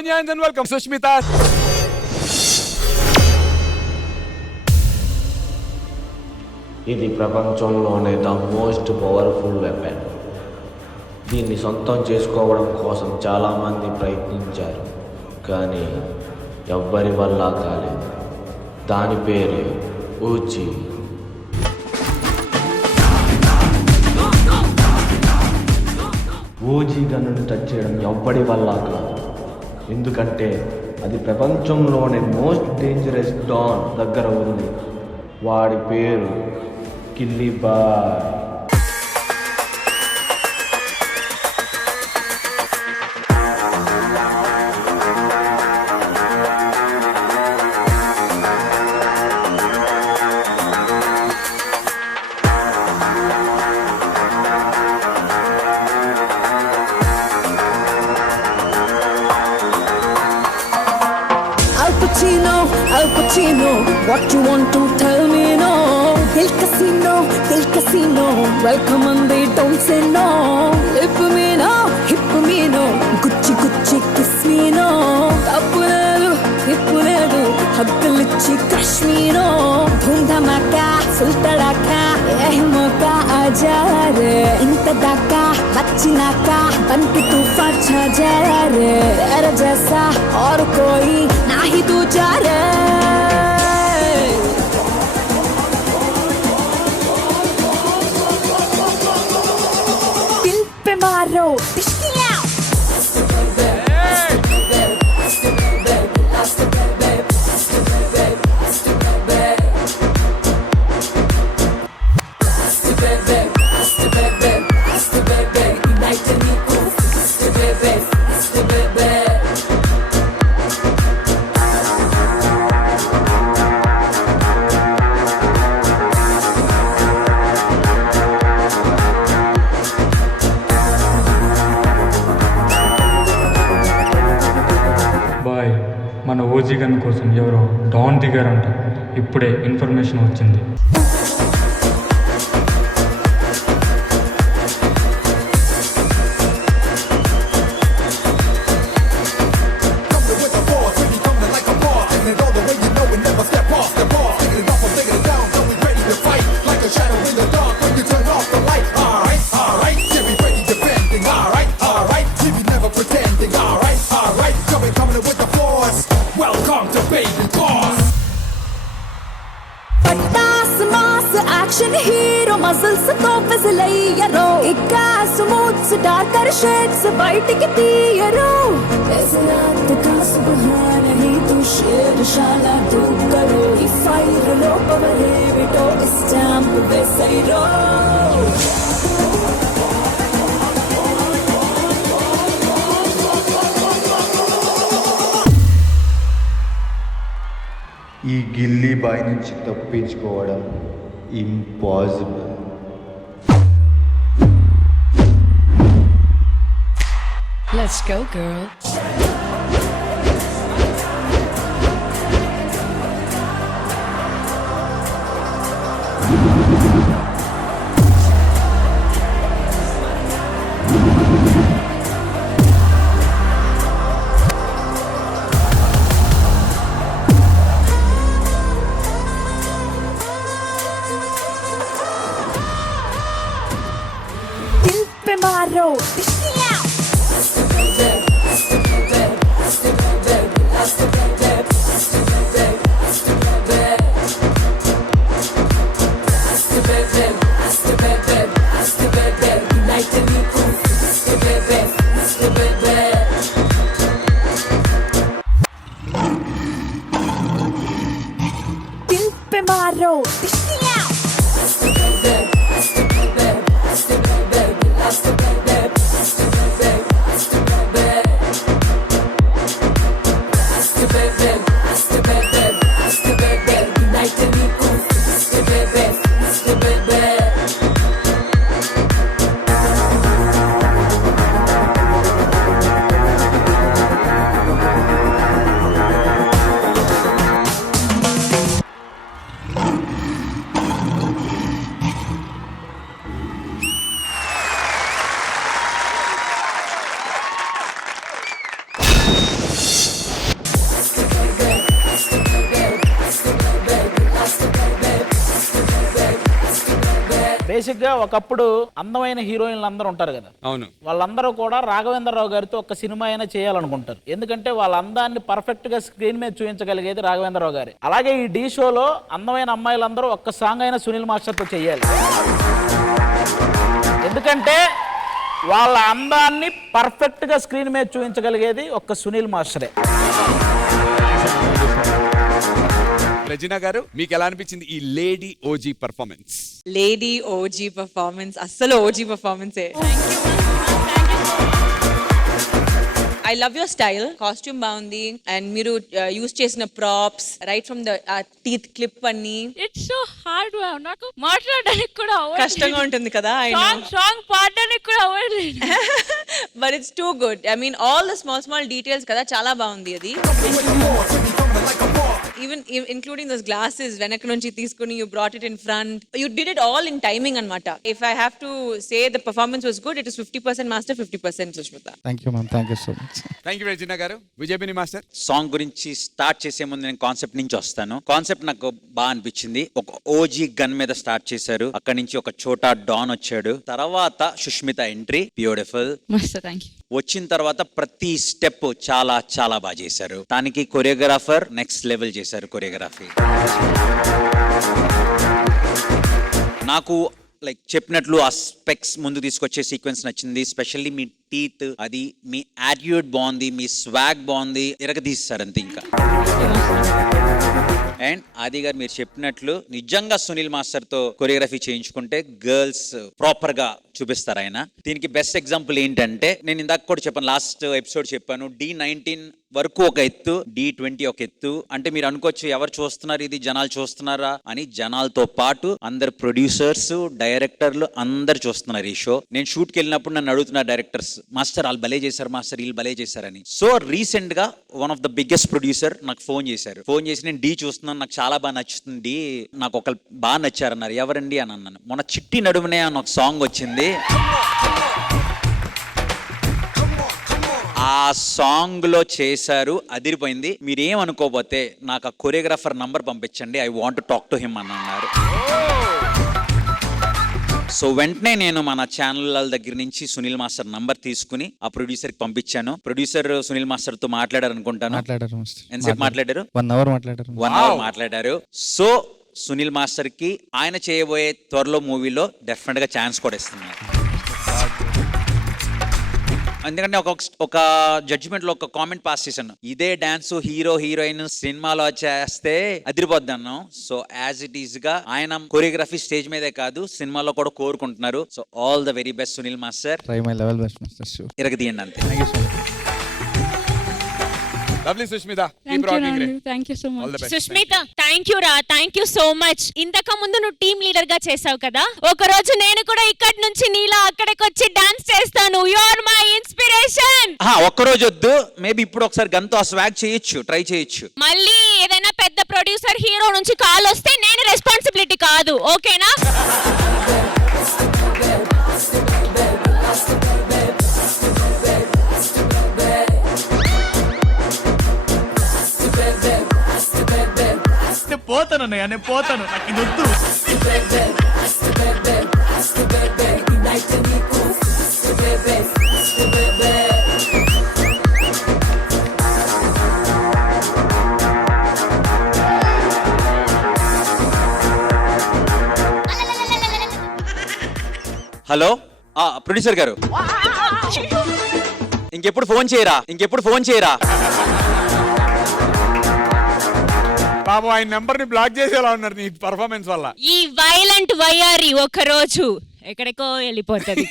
Banyan and welcome Sushmita. ఇది ప్రపంచంలోనే the most powerful weapon. దీన్ని సొంతం చేసుకోవడం కోసం చాలామంది ప్రయత్నించారు, కానీ ఎవ్వరి వల్ల కాలేదు. దాని పేరే ఊజీ. ఊజీ గన్నుని టచ్ చేయడం ఎవ్వడి వల్ల కాదు, ఎందుకంటే అది ప్రపంచంలోనే మోస్ట్ డేంజరస్ డాన్ దగ్గర ఉంది. వాడి పేరు గిల్లీ bye. Al Pacino, what you want to tell me, no? Del casino, welcome and they don't say no. Lip me no, hip me no, Gucci kiss me no. Hip ledu, haggalichi crush me no. Dhoom dhamaka, full tadaka, moka aaja re. Inta daka, bachinaka, banke tufan chha jaya re. Tera jaisa aur koi nahi dooja re. Maro, out. Boy, మన OG gun కోసం ఎవరో don దిగారంట. ఇప్పుడే information వచ్చింది. Action hero muscles to fizzle ikka smooth se darker shades se bite ki tiyaro aise raat ka subhan nahi tu sher shala tu karo if fire lo power vito stamp besairo. ఈ గిల్లీ bye నుంచి తప్పించుకోవడం impossible. Let's go, girl. Maro, out. Basic గా ఒకప్పుడు అందమైన హీరోయిన్లు అందరూ ఉంటారు కదా, అవును. వాళ్ళందరూ కూడా రాఘవేంద్రరావు గారితో ఒక సినిమా అయినా చేయాలనుకుంటారు. ఎందుకంటే వాళ్ళ అందాన్ని పర్ఫెక్ట్ గా స్క్రీన్ మీద చూపించగలిగేది రాఘవేంద్రరావు గారి. అలాగే ఈ ఢీ షోలో అందమైన అమ్మాయిలందరూ ఒక్క సాంగ్ అయినా సునీల్ మాస్టర్ తో చేయాలి. ఎందుకంటే వాళ్ళ అందాన్ని పర్ఫెక్ట్ గా స్క్రీన్ మీద చూపించగలిగేది ఒక్క సునీల్ మాస్టరే. రెజినా గారు, మీకు ఎలా అనిపించింది ఈ lady OG performance? Lady OG performance అస్సలు ఓజీ పర్ఫార్మెన్సే. I love your style, costume బాగుంది అండ్ మీరు యూస్ చేసిన props right from the teeth clip అన్ని. ఇట్స్ సో హార్డ్, నాకు మాట్లాడడానికి కూడా కష్టంగా ఉంటుంది కదా, సాంగ్ పాడడానికి కూడా అవ్వలేదు. But it's too good. I mean all the small details కదా, చాలా బాగుంది అది. ఈవెన్ ఇంక్లూడింగ్ దోస్ గ్లాసెస్ వెనక నుంచి తీసుకుని you brought it in front, you did it all in timing అన్నమాట. If I have to say the performance was good, it is 50% master, 50% Sushmita. Thank you ma'am, thank you so much. Thank you Regina గారు. Vijaybinni master, song గురించి start చేసే ముందు నేను concept నుంచి వస్తాను. Concept నాకు బాగా అనిపించింది. ఒక ఓజీ గన్ మీద స్టార్ట్ చేశారు, అక్కడి నుంచి ఒక చోటా డాన్ వచ్చాడు, తర్వాత Sushmita entry beautiful. Thank you. వచ్చిన తర్వాత ప్రతి స్టెప్ చాలా చాలా బాగా చేశారు. దానికి కొరియోగ్రాఫర్ నెక్స్ట్ లెవెల్ చేశారు కొరియోగ్రఫీ. నాకు లైక్ చెప్పినట్లు ఆ స్పెక్స్ ముందు తీసుకొచ్చే సీక్వెన్స్ నచ్చింది. స్పెషల్లీ మీ టీత్, అది మీ యాటిట్యూడ్ బాగుంది, మీ స్వాగ్ బాగుంది, ఎరగదీస్తారు అంతే. ఇంకా అండ్ ఆది గారు మీరు చెప్పినట్లు నిజంగా సునీల్ మాస్టర్ తో కొరియోగ్రఫీ చేయించుకుంటే గర్ల్స్ ప్రాపర్ గా చూపిస్తారు ఆయన. దీనికి బెస్ట్ ఎగ్జాంపుల్ ఏంటంటే, నేను ఇందాక కూడా చెప్పాను, లాస్ట్ ఎపిసోడ్ చెప్పాను, D19 వరకు ఒక ఎత్తు, D20 ఒక ఎత్తు. అంటే మీరు అనుకోవచ్చు ఎవరు చూస్తున్నారు ఇది, జనాలు చూస్తున్నారా అని. జనాలతో పాటు అందరు ప్రొడ్యూసర్స్, డైరెక్టర్లు అందరు చూస్తున్నారు ఈ షో. నేను షూట్కి వెళ్ళినప్పుడు నన్ను అడుగుతున్నారు డైరెక్టర్స్, మాస్టర్ వాళ్ళు భలే చేశారు మాస్టర్, వీళ్ళు భలే చేశారని. సో రీసెంట్ గా one of the biggest producer నాకు ఫోన్ చేశారు. ఫోన్ చేసి నేను D చూస్తున్నాను, నాకు చాలా బాగా నచ్చుతుంది, నాకు ఒకరు బాగా నచ్చారన్నారు. ఎవరండి అని అన్నాను. మొన్న చిట్టి నడుమునే అని ఒక సాంగ్ వచ్చింది, ఆ సాంగ్ లో చేశారు, అదిరిపోయింది. మీరేమనుకోపోతే నాకు ఆ కొరియోగ్రాఫర్ నంబర్ పంపించండి, I want to talk to him అని అన్నారు. సో వెంటనే నేను మన ఛానల్ దగ్గర నుంచి సునీల్ మాస్టర్ నంబర్ తీసుకుని ఆ ప్రొడ్యూసర్ కి పంపించాను. ప్రొడ్యూసర్ సునీల్ మాస్టర్ తో మాట్లాడారు అనుకుంటాను. ఎంతసేపు మాట్లాడారు? 1 అవర్ మాట్లాడారు. 1 అవర్ మాట్లాడారు. సో సునీల్ మాస్టర్ కి ఆయన చేయబోయే త్వరలో మూవీలో డెఫినెట్ గా ఛాన్స్ కూడా ఇస్తున్నారు. ఎందుకంటే ఒక జడ్జిమెంట్ లో ఒక కామెంట్ పాస్ చేశాను, ఇదే డాన్స్ హీరో హీరోయిన్ సినిమాలో చేస్తే అదిరిపోద్ది అన్నాం. సో యాజ్ ఇట్ ఈస్ గా ఆయన కొరియోగ్రఫీ స్టేజ్ మీదే కాదు సినిమాలో కూడా కోరుకుంటున్నారు. So all the very best Sunil master. Try my level best master. Sure. ఇరగదీయండి అంతే. Thank you so much. Lovely Sushmita, thank you so much. Sushmita, thank you రా, థ్యాంక్ యూ సో మచ్. ఇంతకు ముందు నువ్వు టీమ్ లీడర్ గా చేసావు కదా, ఒక రోజు నేను కూడా ఇక్కడి నుంచి నీలా అక్కడికి వచ్చి డాన్స్ చేస్తాను. You are my inspiration. ఒక్కరోజు వద్దు, మేబీ ఇప్పుడు ఒకసారి గన్తో స్వాగ్ చేయొచ్చు, ట్రై చేయొచ్చు. మళ్ళీ ఏదైనా పెద్ద ప్రొడ్యూసర్ హీరో నుంచి కాల్ వస్తే నేను రెస్పాన్సిబిలిటీ కాదు, ఓకేనా? పోతాను నేను పోతాను, నాకు ఇది వద్దు. హలో ప్రొడ్యూసర్ గారు, ఇంకెప్పుడు ఫోన్ చేయరా? బాబు ఆయన నెంబర్ ని బ్లాక్ చేసేలా ఉన్నారు నీ పర్ఫార్మెన్స్ వల్ల. ఈ వైలెంట్ వయ్యారి ఒక రోజు ఎక్కడికో వెళ్ళిపోతుంది.